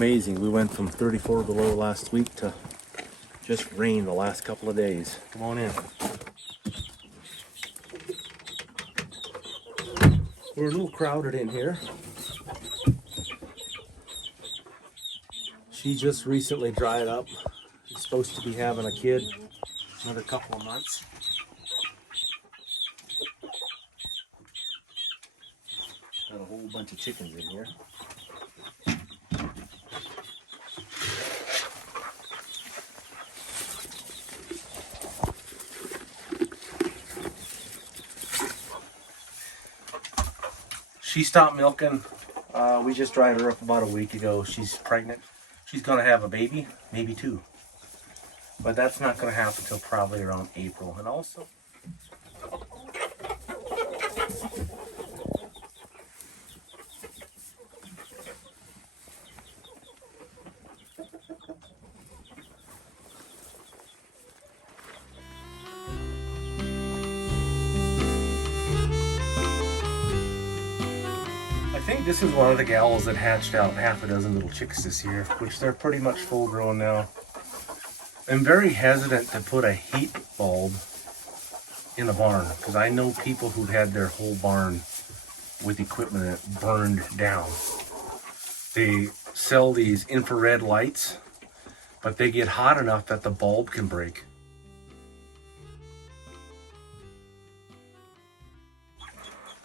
amazing. We went from 34 below last week to just rain the last couple of days. Come on in. We're a little crowded in here. She just recently dried up. She's supposed to be having a kid another couple of months. Got a whole bunch of chickens in here. She stopped milking. We just dried her up about a week ago. She's pregnant. She's gonna have a baby, maybe two. But that's not gonna happen until probably around April. And also, I think this is one of the gals that hatched out half a dozen little chicks this year, which they're pretty much full grown now. I'm very hesitant to put a heat bulb in a barn because I know people who've had their whole barn with equipment that burned down. They sell these infrared lights, but they get hot enough that the bulb can break.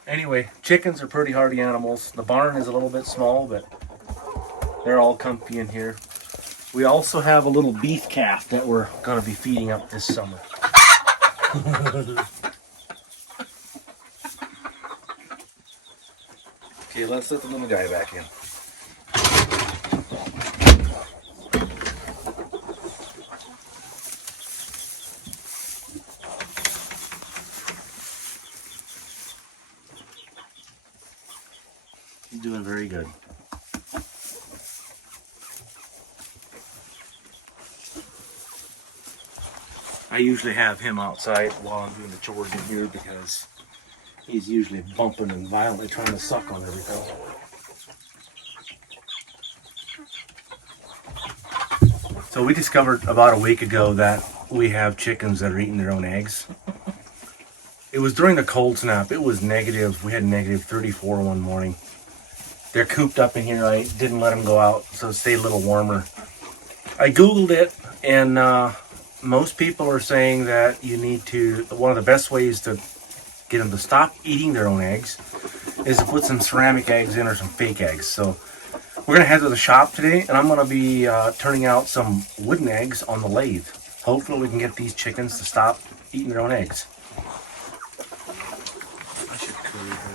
Anyway, chickens are pretty hardy animals. The barn is a little bit small, but they're all comfy in here. We also have a little beef calf that we're going to be feeding up this summer. Okay, let's let the little guy back in. He's doing very good. I usually have him outside while I'm doing the chores in here because he's usually bumping and violently trying to suck on everything. So we discovered about a week ago that we have chickens that are eating their own eggs. It was during the cold snap. It was negative. We had negative 34 one morning. They're cooped up in here. I didn't let them go out, so it stayed a little warmer. I Googled it, and most people are saying that you need to, one of the best ways to get them to stop eating their own eggs is to put some ceramic eggs in or some fake eggs. So we're gonna head to the shop today, and I'm gonna be turning out some wooden eggs on the lathe. Hopefully we can get these chickens to stop eating their own eggs. I should curry her.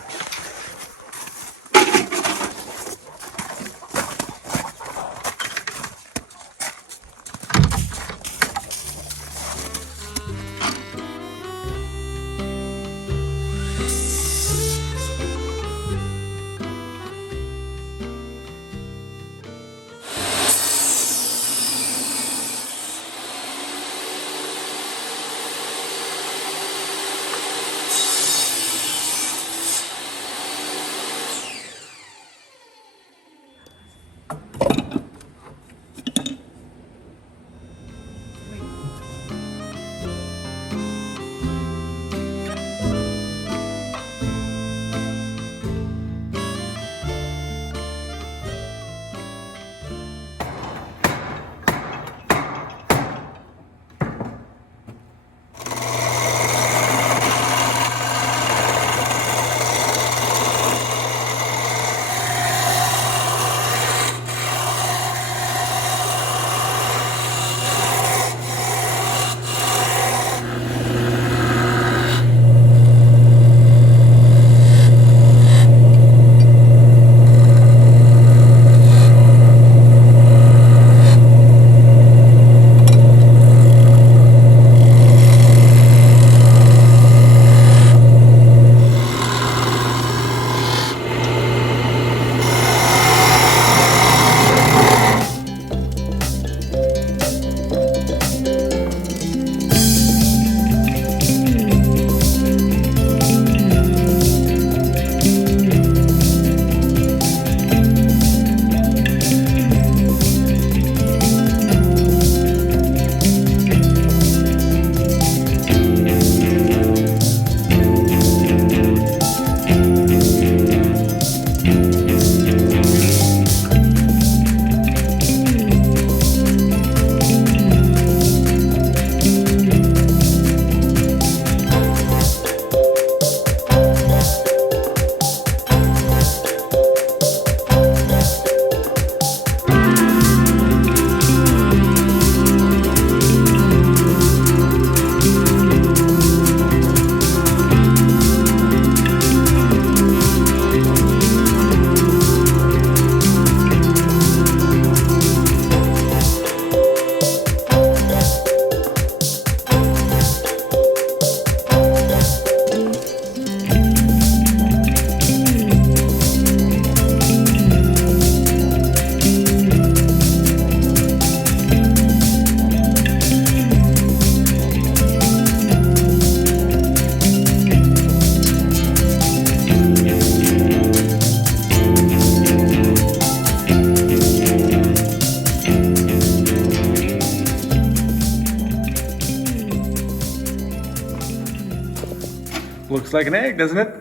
Looks like an egg, doesn't it?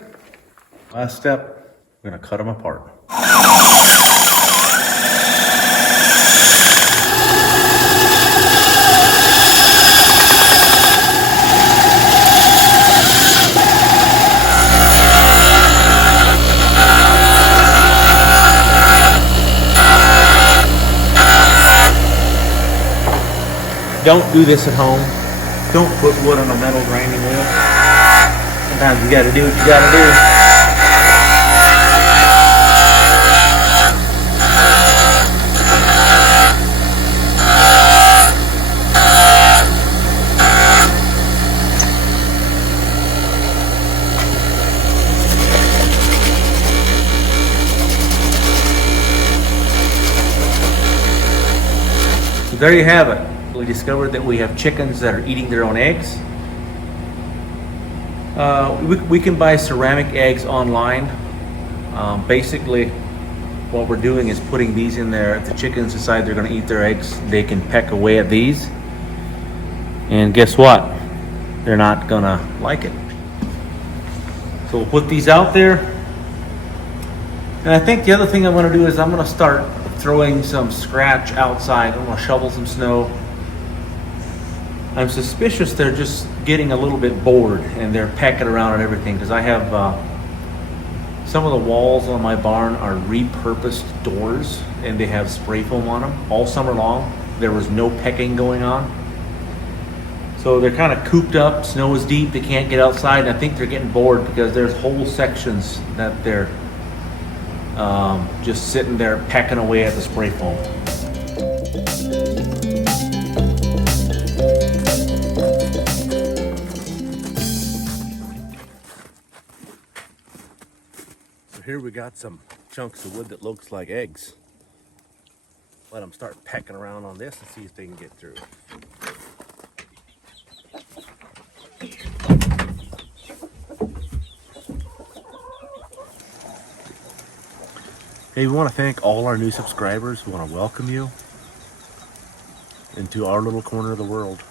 Last step, we're gonna cut them apart. Don't do this at home. Don't put wood on a metal grinding wheel. Sometimes you gotta do what you gotta do. So there you have it. We discovered that we have chickens that are eating their own eggs. We can buy ceramic eggs online. Basically, what we're doing is putting these in there. If the chickens decide they're going to eat their eggs, they can peck away at these. And guess what? They're not going to like it. So we'll put these out there. And I think the other thing I'm going to do is I'm going to start throwing some scratch outside. I'm going to shovel some snow. I'm suspicious they're just getting a little bit bored and they're pecking around and everything, because I have some of the walls on my barn are repurposed doors and they have spray foam on them all summer long. There was no pecking going on. So they're kind of cooped up, snow is deep, they can't get outside, and I think they're getting bored because there's whole sections that they're just sitting there pecking away at the spray foam. Here we got some chunks of wood that looks like eggs. Let them start pecking around on this and see if they can get through. Hey, we want to thank all our new subscribers. We want to welcome you into our little corner of the world.